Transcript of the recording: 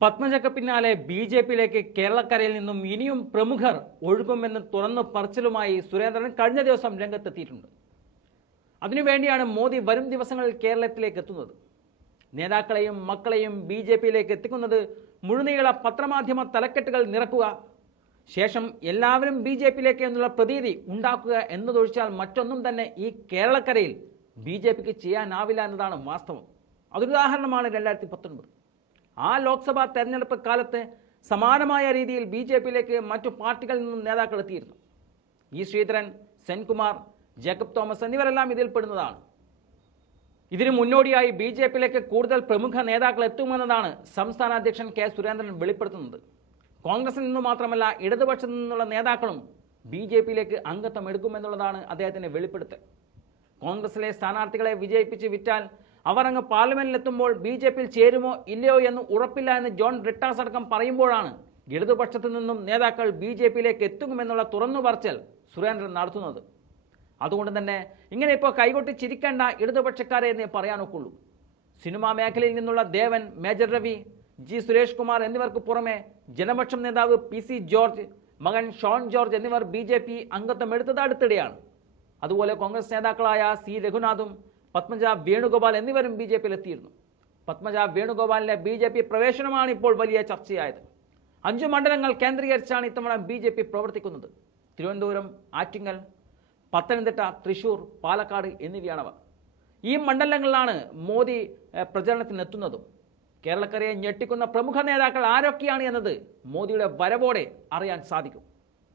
പത്മജക്ക് പിന്നാലെ B J പിയിലേക്ക് കേരളക്കരയിൽ നിന്നും ഇനിയും പ്രമുഖർ ഒഴുകുമെന്ന് തുറന്നു പറച്ചിലുമായി സുരേന്ദ്രൻ കഴിഞ്ഞ ദിവസം രംഗത്തെത്തിയിട്ടുണ്ട്. അതിനുവേണ്ടിയാണ് മോദി വരും ദിവസങ്ങളിൽ കേരളത്തിലേക്ക് എത്തുന്നത്. നേതാക്കളെയും മക്കളെയും ബി ജെ പിയിലേക്ക് എത്തിക്കുന്നത് മുഴുനീള പത്രമാധ്യമ തലക്കെട്ടുകൾ നിറക്കുക ശേഷം എല്ലാവരും ബി ജെ പിയിലേക്ക് എന്നുള്ള പ്രതീതി ഉണ്ടാക്കുക എന്നതൊഴിച്ചാൽ മറ്റൊന്നും തന്നെ ഈ കേരളക്കരയിൽ ബി ജെ പിക്ക് ചെയ്യാനാവില്ല എന്നതാണ് വാസ്തവം. അതൊരുദാഹരണമാണ് രണ്ടായിരത്തി പത്തൊൻപത്. ആ ലോക്സഭാ തെരഞ്ഞെടുപ്പ് കാലത്ത് സമാനമായ രീതിയിൽ ബി ജെ പിയിലേക്ക് മറ്റു പാർട്ടികളിൽ നിന്നും നേതാക്കൾ എത്തിയിരുന്നു. ഇ ശ്രീധരൻ സെൻകുമാർ ജേക്കബ് തോമസ് എന്നിവരെല്ലാം ഇതിൽ പെടുന്നതാണ്. ഇതിനു മുന്നോടിയായി ബി ജെ പിയിലേക്ക് കൂടുതൽ പ്രമുഖ നേതാക്കൾ എത്തുമെന്നതാണ് സംസ്ഥാന അധ്യക്ഷൻ കെ സുരേന്ദ്രൻ വെളിപ്പെടുത്തുന്നത്. കോൺഗ്രസിൽ നിന്നു മാത്രമല്ല ഇടതുപക്ഷത്തു നിന്നുള്ള നേതാക്കളും ബി ജെ പിയിലേക്ക് അംഗത്വം എടുക്കുമെന്നുള്ളതാണ് അദ്ദേഹത്തിന്റെ വെളിപ്പെടുത്തൽ. കോൺഗ്രസിലെ സ്ഥാനാർത്ഥികളെ വിജയിപ്പിച്ച് വിറ്റാൽ അവർ അങ്ങ് പാർലമെന്റിലെത്തുമ്പോൾ ബി ജെ പിയിൽ ചേരുമോ ഇല്ലയോ എന്ന് ഉറപ്പില്ല എന്ന് ജോൺ ബ്രിട്ടാസ് അടക്കം പറയുമ്പോഴാണ് ഇടതുപക്ഷത്തു നിന്നും നേതാക്കൾ ബി ജെ പിയിലേക്ക് എത്തുമെന്നുള്ള തുറന്നു പറച്ചൽ സുരേന്ദ്രൻ നടത്തുന്നത്. അതുകൊണ്ട് തന്നെ ഇങ്ങനെ ഇപ്പോൾ കൈകൊട്ടി ചിരിക്കേണ്ട ഇടതുപക്ഷക്കാരെ എന്നേ പറയാനൊക്കുള്ളൂ. സിനിമാ മേഖലയിൽ നിന്നുള്ള ദേവൻ മേജർ രവി ജി സുരേഷ് കുമാർ എന്നിവർക്ക് പുറമെ ജനപക്ഷം നേതാവ് പി സി ജോർജ് മകൻ ഷോൺ ജോർജ് എന്നിവർ ബി ജെ പി അംഗത്വം എടുത്തത് അടുത്തിടെയാണ്. അതുപോലെ കോൺഗ്രസ് നേതാക്കളായ സി രഘുനാഥും പത്മജ വേണുഗോപാൽ എന്നിവരും ബി ജെ പിയിൽ എത്തിയിരുന്നു പത്മജ വേണുഗോപാലിന്റെ ബി ജെ പി പ്രവേശനമാണ് ഇപ്പോൾ വലിയ ചർച്ചയായത്. അഞ്ചു മണ്ഡലങ്ങൾ കേന്ദ്രീകരിച്ചാണ് ഇത്തവണ ബി ജെ പി പ്രവർത്തിക്കുന്നത്. തിരുവനന്തപുരം ആറ്റിങ്ങൽ പത്തനംതിട്ട തൃശൂർ പാലക്കാട് എന്നിവയാണവ. ഈ മണ്ഡലങ്ങളിലാണ് മോദി പ്രചരണത്തിനെത്തുന്നതും. കേരളക്കരയെ ഞെട്ടിക്കുന്ന പ്രമുഖ നേതാക്കൾ ആരൊക്കെയാണ് എന്നത് മോദിയുടെ വരവോടെ അറിയാൻ സാധിക്കും.